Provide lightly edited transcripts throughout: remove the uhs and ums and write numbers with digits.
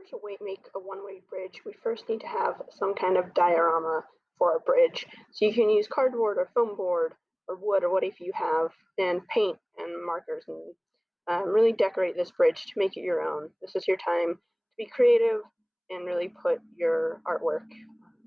order to make a one-way bridge, we first need to have some kind of diorama for our bridge. So you can use cardboard or foam board or wood or whatever you have, and paint and markers, and really decorate this bridge to make it your own. This is your time to be creative and really put your artwork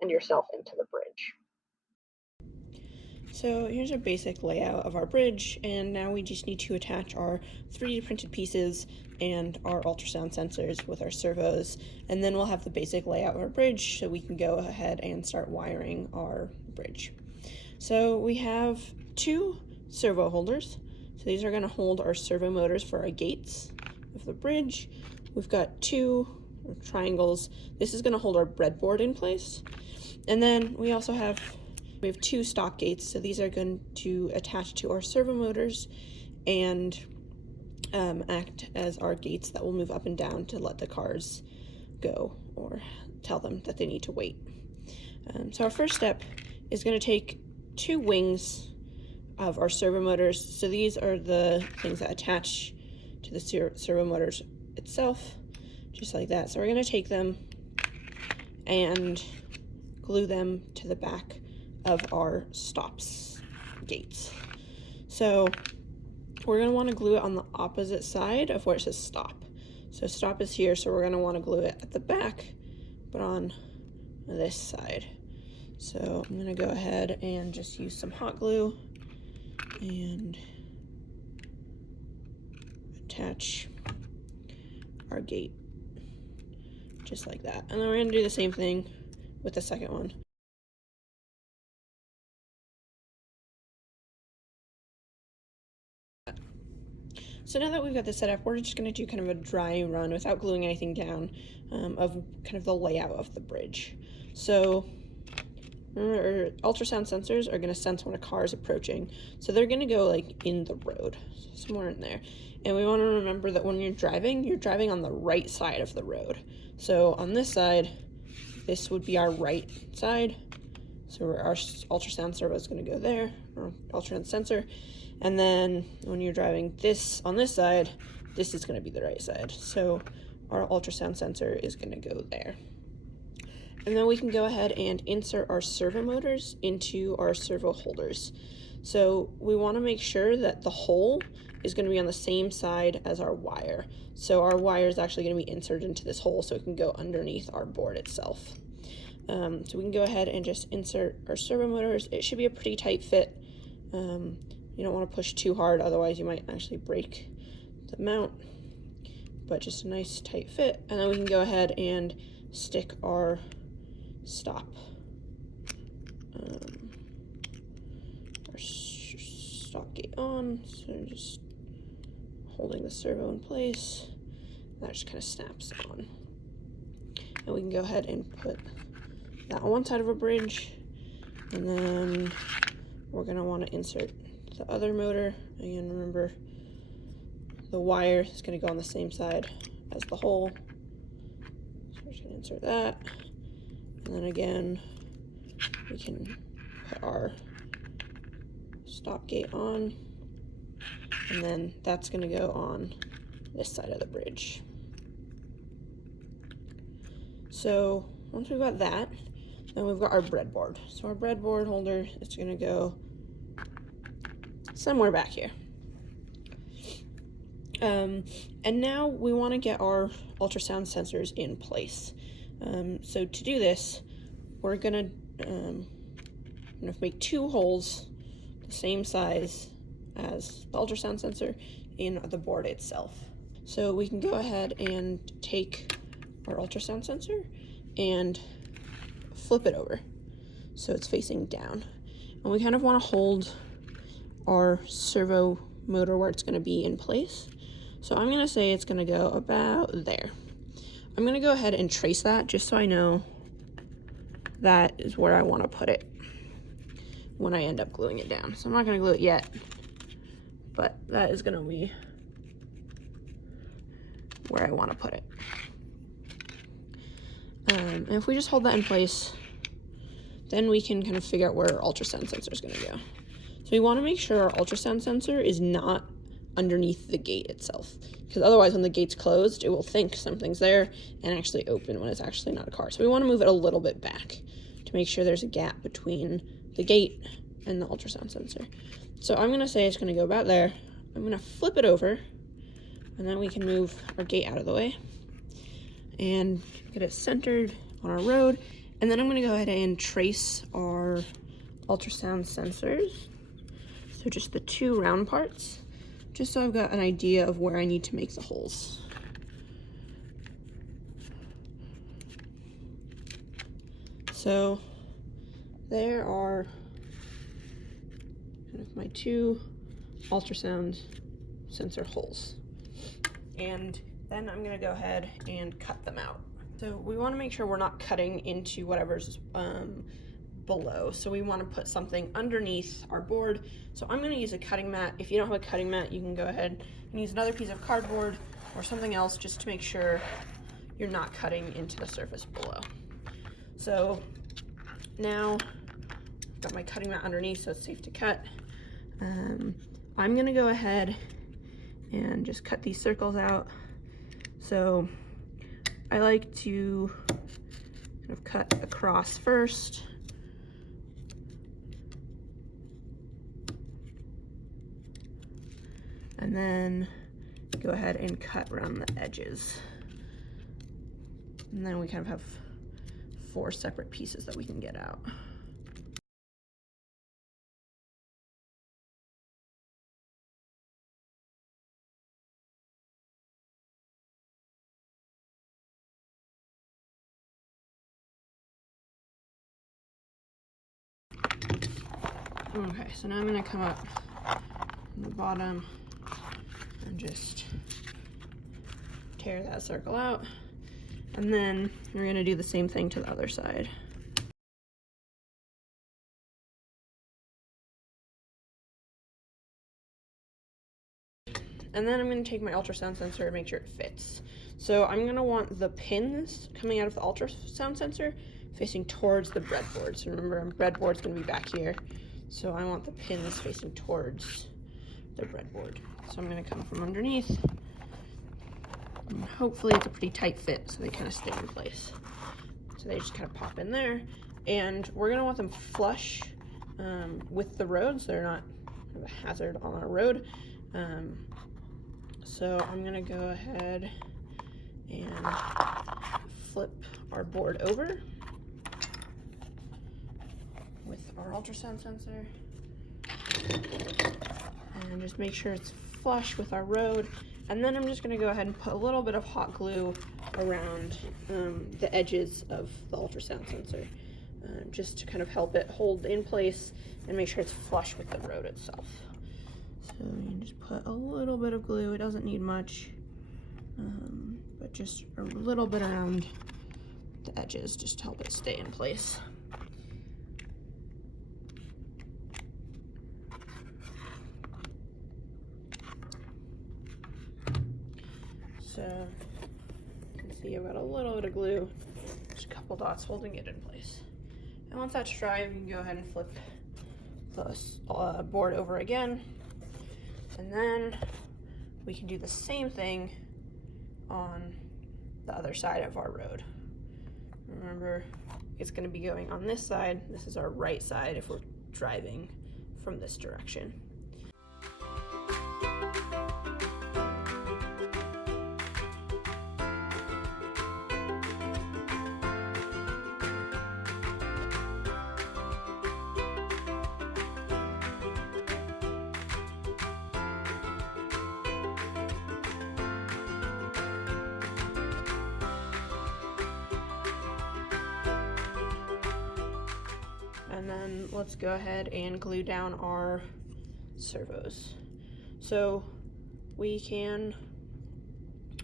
and yourself into the bridge. So here's a basic layout of our bridge, and now we just need to attach our 3D printed pieces and our ultrasound sensors with our servos, and then we'll have the basic layout of our bridge so we can go ahead and start wiring our bridge. So we have 2 servo holders. So these are going to hold our servo motors for our gates of the bridge. We've got 2 triangles. This is going to hold our breadboard in place. And then we have 2 stock gates, so these are going to attach to our servo motors and act as our gates that will move up and down to let the cars go or tell them that they need to wait. So our first step is going to take 2 wings of our servo motors. So these are the things that attach to the servo motors itself, just like that. So we're going to take them and glue them to the back of our stops gates. So we're going to want to glue it on the opposite side of where it says stop. So stop is here, so we're going to want to glue it at the back, but on this side. So I'm going to go ahead and just use some hot glue and attach our gate just like that. And then we're going to do the same thing with the second one. So now that we've got this set up, we're just going to do kind of a dry run without gluing anything down of kind of the layout of the bridge. So remember, our ultrasound sensors are going to sense when a car is approaching. So they're going to go like in the road, somewhere in there. And we want to remember that when you're driving on the right side of the road. So on this side, this would be our right side. So our ultrasound servo is going to go there, or ultrasound sensor. And then when you're driving this on this side, this is going to be the right side. So our ultrasound sensor is going to go there. And then we can go ahead and insert our servo motors into our servo holders. So we want to make sure that the hole is going to be on the same side as our wire. So our wire is actually going to be inserted into this hole so it can go underneath our board itself. So we can go ahead and just insert our servo motors. It should be a pretty tight fit. You don't want to push too hard, otherwise you might actually break the mount, but just a nice tight fit. And then we can go ahead and stick our stop, our stop gate on. So just holding the servo in place, that just kind of snaps on. And we can go ahead and put that on one side of a bridge, and then we're going to want to insert the other motor. Again, remember, the wire is going to go on the same side as the hole. So we're just going to insert that. And then again, we can put our stop gate on. And then that's going to go on this side of the bridge. So once we've got that, then we've got our breadboard. So our breadboard holder is going to go somewhere back here. And now we want to get our ultrasound sensors in place. So to do this, we're going to make 2 holes the same size as the ultrasound sensor in the board itself. So we can go ahead and take our ultrasound sensor and flip it over so it's facing down. And we kind of want to hold our servo motor where it's going to be in place. So I'm going to say it's going to go about there. I'm going to go ahead and trace that just so I know that is where I want to put it when I end up gluing it down. So I'm not going to glue it yet, but that is going to be where I want to put it. And if we just hold that in place, then we can kind of figure out where our ultrasound sensor is going to go. So we want to make sure our ultrasound sensor is not underneath the gate itself, because otherwise when the gate's closed, it will think something's there and actually open when it's actually not a car. So we want to move it a little bit back to make sure there's a gap between the gate and the ultrasound sensor. So I'm going to say it's going to go about there. I'm going to flip it over, and then we can move our gate out of the way and get it centered on our road. And then I'm going to go ahead and trace our ultrasound sensors. So just the two round parts, just so I've got an idea of where I need to make the holes. So there are kind of my two ultrasound sensor holes. And then I'm gonna go ahead and cut them out. So we wanna make sure we're not cutting into whatever's below. So we wanna put something underneath our board. So I'm gonna use a cutting mat. If you don't have a cutting mat, you can go ahead and use another piece of cardboard or something else just to make sure you're not cutting into the surface below. So now I've got my cutting mat underneath, so it's safe to cut. I'm gonna go ahead and just cut these circles out. So I like to kind of cut across first. And then go ahead and cut around the edges. And then we kind of have 4 separate pieces that we can get out. Okay, so now I'm gonna come up from the bottom and just tear that circle out. And then we're gonna do the same thing to the other side. And then I'm gonna take my ultrasound sensor and make sure it fits. So I'm gonna want the pins coming out of the ultrasound sensor facing towards the breadboard. So remember, our breadboard's gonna be back here. So I want the pins facing towards the breadboard. So I'm gonna come from underneath, and hopefully it's a pretty tight fit so they kind of stay in place. So they just kind of pop in there, and we're gonna want them flush with the road so they're not a hazard on our road. So I'm gonna go ahead and flip our board over with our ultrasound sensor and just make sure it's flush with our road. And then I'm just gonna go ahead and put a little bit of hot glue around the edges of the ultrasound sensor, just to kind of help it hold in place and make sure it's flush with the road itself. So you can just put a little bit of glue. It doesn't need much, but just a little bit around the edges just to help it stay in place. So you can see I've got a little bit of glue, just a couple dots holding it in place. And once that's dry, we can go ahead and flip the board over again. And then we can do the same thing on the other side of our road. Remember, it's going to be going on this side. This is our right side if we're driving from this direction. And then let's go ahead and glue down our servos. So we can,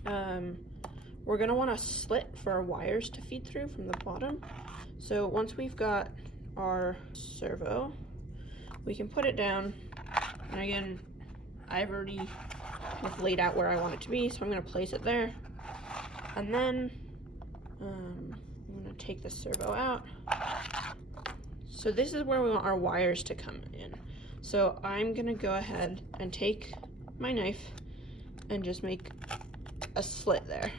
we're gonna want a slit for our wires to feed through from the bottom. So once we've got our servo, we can put it down. And again, I've already kind of laid out where I want it to be, so I'm gonna place it there. And then I'm gonna take the servo out. So this is where we want our wires to come in. So I'm gonna go ahead and take my knife and just make a slit there.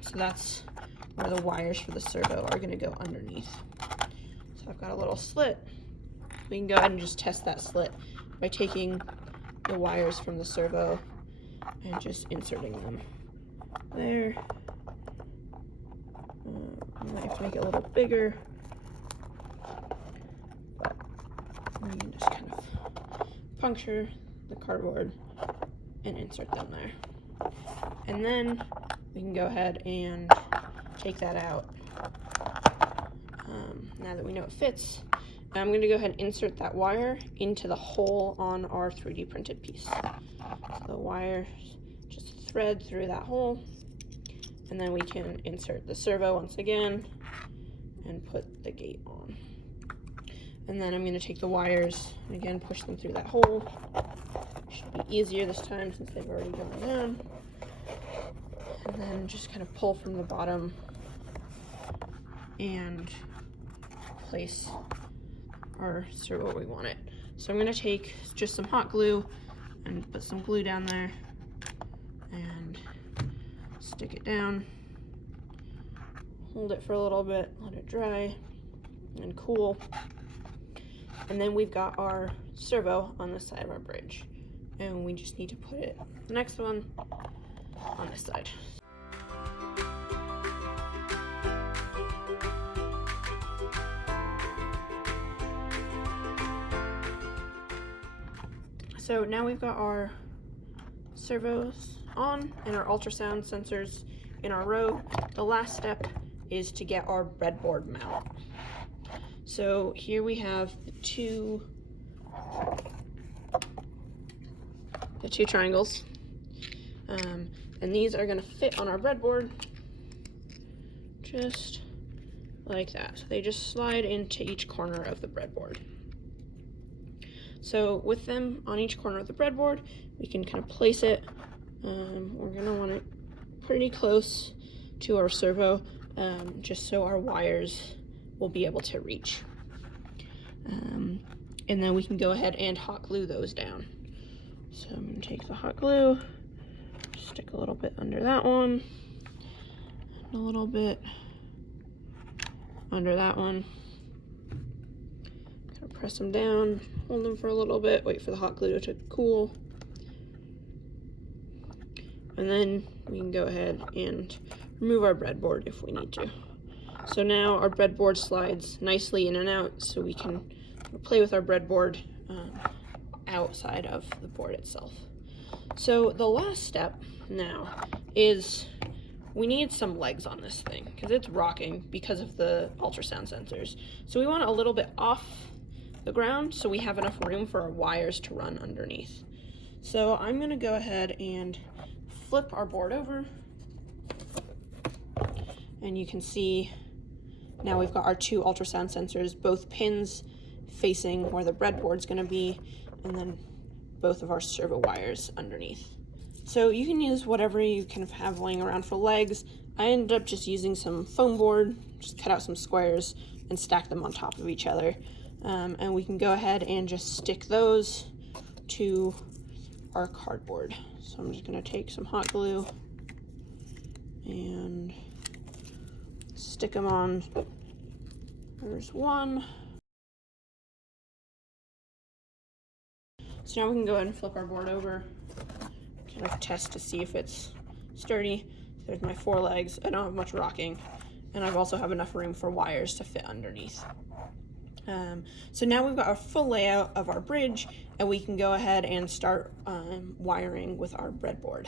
So that's where the wires for the servo are going to go underneath. So I've got a little slit. We can go ahead and just test that slit by taking the wires from the servo and just inserting them there. I might have to make it a little bigger, but we can just kind of puncture the cardboard and insert them there. And then we can go ahead and take that out. Now that we know it fits, I'm going to go ahead and insert that wire into the hole on our 3D printed piece. So the wire just thread through that hole, and then we can insert the servo once again and put the gate on. And then I'm going to take the wires and again push them through that hole. Should be easier this time since they've already gone down. And then just kind of pull from the bottom and place our servo where we want it. So I'm going to take just some hot glue and put some glue down there and stick it down, hold it for a little bit, let it dry and cool, and then we've got our servo on the side of our bridge, and we just need to put it, the next one, on this side. So now we've got our servos on and our ultrasound sensors in our row. The last step is to get our breadboard mount. So here we have the two triangles, and these are going to fit on our breadboard just like that. So they just slide into each corner of the breadboard. So with them on each corner of the breadboard, we can kind of place it. We're going to want it pretty close to our servo, just so our wires will be able to reach. And then we can go ahead and hot glue those down. So I'm going to take the hot glue, stick a little bit under that one, and a little bit under that one. Kind of press them down, hold them for a little bit, wait for the hot glue to cool. And then we can go ahead and remove our breadboard if we need to. So now our breadboard slides nicely in and out, so we can play with our breadboard outside of the board itself. So the last step now is we need some legs on this thing because it's rocking because of the ultrasound sensors. So we want it a little bit off the ground so we have enough room for our wires to run underneath. So I'm going to go ahead and flip our board over, and you can see now we've got our two ultrasound sensors, both pins facing where the breadboard's going to be, and then both of our servo wires underneath. So you can use whatever you kind of have laying around for legs. I ended up just using some foam board, just cut out some squares and stack them on top of each other. And we can go ahead and just stick those to our cardboard. So I'm just going to take some hot glue and stick them on. There's one. So now we can go ahead and flip our board over, kind of test to see if it's sturdy. There's my four legs. I don't have much rocking, and I also have enough room for wires to fit underneath. So now we've got a full layout of our bridge, and we can go ahead and start wiring with our breadboard.